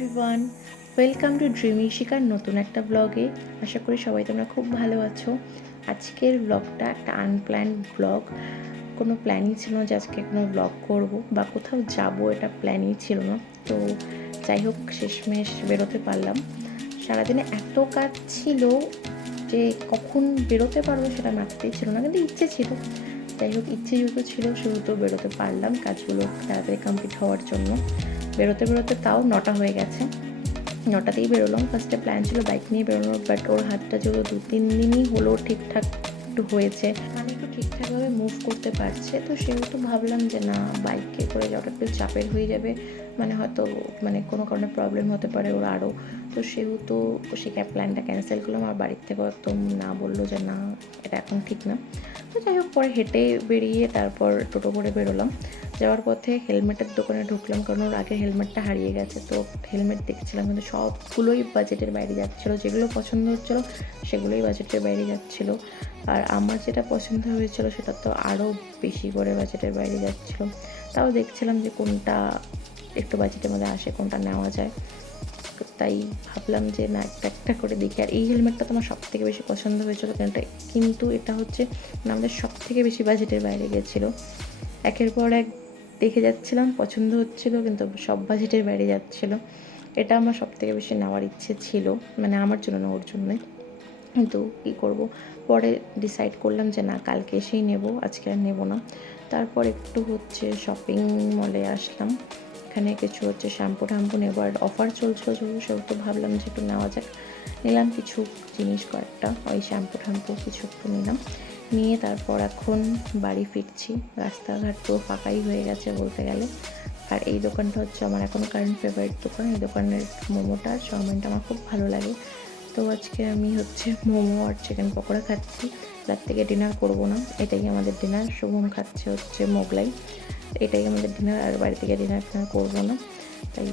Everyone, welcome to dreamy শিকার নতুন একটা ব্লগে। আশা করি সবাই তোমরা খুব ভালো আছো। আজকের ব্লগটা একটা আনপ্ল্যান্ড ব্লগ। কোনো প্ল্যানই ছিল না যে আজকে কোনো ব্লগ করব বা কোথাও যাব, এটা প্ল্যানই ছিল না। তো যাই হোক, শেষমেশ বেরোতে পারলাম। সারাদিনে এত কাজ ছিল যে কখন বেরোতে পারবো সেটা মাথাতেই ছিল না, কিন্তু ইচ্ছে ছিল। যাই হোক, ইচ্ছে যেহেতু ছিল সেহেতু বেরোতে পারলাম কাজগুলো তাড়াতাড়ি কমপ্লিট হওয়ার জন্য। বেরোতে বেরোতে তাও 9টা হয়ে গেছে। 9টাতেই বেরোলাম। ফার্স্টে প্ল্যান ছিল বাইক নিয়ে বেরোনোর, বাট ওর হাতটা যেহেতু 2-3 দিনই হলো ঠিকঠাক একটু হয়েছে, মানে একটু ঠিকঠাকভাবে মুভ করতে পারছে, তো সেহেতু ভাবলাম যে না, বাইকে করে যাওয়াটা একটু চাপের হয়ে যাবে, মানে হয়তো কোনো কারণে প্রবলেম হতে পারে ওর আরও। তো সেহেতু সে প্ল্যানটা ক্যান্সেল করলাম। আর বাড়ির থেকেও একদম না বললো যে না, এটা এখন ঠিক না। তো যাই হোক, পরে হেঁটে বেরিয়ে তারপর টোটো করে বেরোলাম। যাওয়ার পথে হেলমেটের দোকানে ঢুকলাম, কারণ ওর আগে হেলমেটটা হারিয়ে গেছে। তো হেলমেট দেখছিলাম, কিন্তু সবগুলোই বাজেটের বাইরে যাচ্ছিলো। যেগুলো পছন্দ হচ্ছিলো সেগুলোই বাজেটের বাইরে যাচ্ছিলো। আর আমার যেটা পছন্দ হয়েছিল সেটা তো আরও বেশি করে বাজেটের বাইরে যাচ্ছিলো। তাও দেখছিলাম যে কোনটা একটু বাজেটের মধ্যে আসে, কোনটা নেওয়া যায়। তাই ভাবলাম যে না, একটা একটা করে দেখি। আর এই হেলমেটটা তোমার সব থেকে বেশি পছন্দ হয়েছিল, কিন্তু এটা হচ্ছে আমাদের সব থেকে বেশি বাজেটের বাইরে গেছিলো। একের পর এক দেখে যাচ্ছিলাম, পছন্দ হচ্ছিল, কিন্তু সব বাজেটের বাইরে যাচ্ছিলো। এটা আমার সব থেকে বেশি নেওয়ার ইচ্ছে ছিল, মানে আমার জন্য না, ওর জন্যই। কিন্তু কী করব, পরে ডিসাইড করলাম যে না, কালকে এসেই নেব, আজকে আর নেব না। তারপর একটু হচ্ছে শপিং মলে আসলাম। এখানে কিছু হচ্ছে শ্যাম্পু ট্যাম্পু নেব, আর অফার চলছিল সেহেতু ভাবলাম যে একটু নেওয়া যাক। নিলাম কিছু জিনিস, কয়েকটা ওই শ্যাম্পু ট্যাম্পু কিছু একটু নিলাম। নিয়ে তারপর এখন বাড়ি ফিরছি। রাস্তাঘাট তো ফাঁকাই হয়ে গেছে বলতে গেলে। আর এই দোকানটা হচ্ছে আমার এখন কারেন্ট ফেভারিট দোকান। এই দোকানের মোমোটা আর চাউমিনটা আমার খুব ভালো লাগে। তো আজকে আমি হচ্ছে মোমো আর চিকেন পকোড়া খাচ্ছি। রাত থেকে ডিনার করবো না, এটাই আমাদের ডিনার। শুভম খাচ্ছে হচ্ছে মোগলাই, এটাই আমাদের ডিনার। আর বাড়ি থেকে ডিনার করবো না, তাই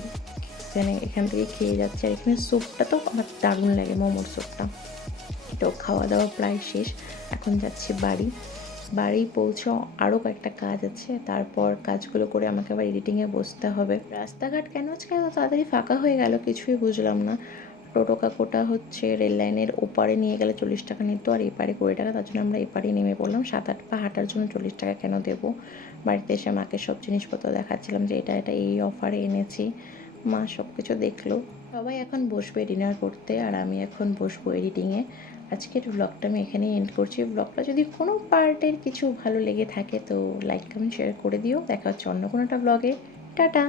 এখান থেকে খেয়ে যাচ্ছে। আর এখানে স্যুপটা তো আমার দারুণ লাগে, মোমোর স্যুপটা। তো খাওয়া দাওয়া প্রায় শেষ, এখন যাচ্ছি বাড়ি পৌঁছে আরও কয়েকটা কাজ আছে। তারপর কাজগুলো করে আমাকে আবার এডিটিংয়ে বসতে হবে। রাস্তাঘাট কেন আজকে এত তাড়াতাড়ি ফাঁকা হয়ে গেল কিছুই বুঝলাম না। টোটো কাকুটা হচ্ছে রেল লাইনের ওপারে নিয়ে গেলে 40 টাকা নিত, আর এপারে 20 টাকা। তার জন্য আমরা এপারেই নেমে পড়লাম। 7-8 পা হাঁটার জন্য 40 টাকা কেন দেবো। বাড়িতে এসে মাকে সব জিনিসপত্র দেখাচ্ছিলাম যে এটা এটা এই অফারে এনেছি। মা সব কিছু দেখলো। সবাই এখন বসবে ডিনার করতে, আর আমি এখন বসবো এডিটিংয়ে। আজকের ব্লগটা আমি এখানেই এন্ড করছি। ব্লগটা যদি কোনো পার্টের কিছু ভালো লেগে থাকে তো লাইক কমেন্ট শেয়ার করে দিও। দেখা হচ্ছে অন্য কোনো একটা ব্লগে। টাটা।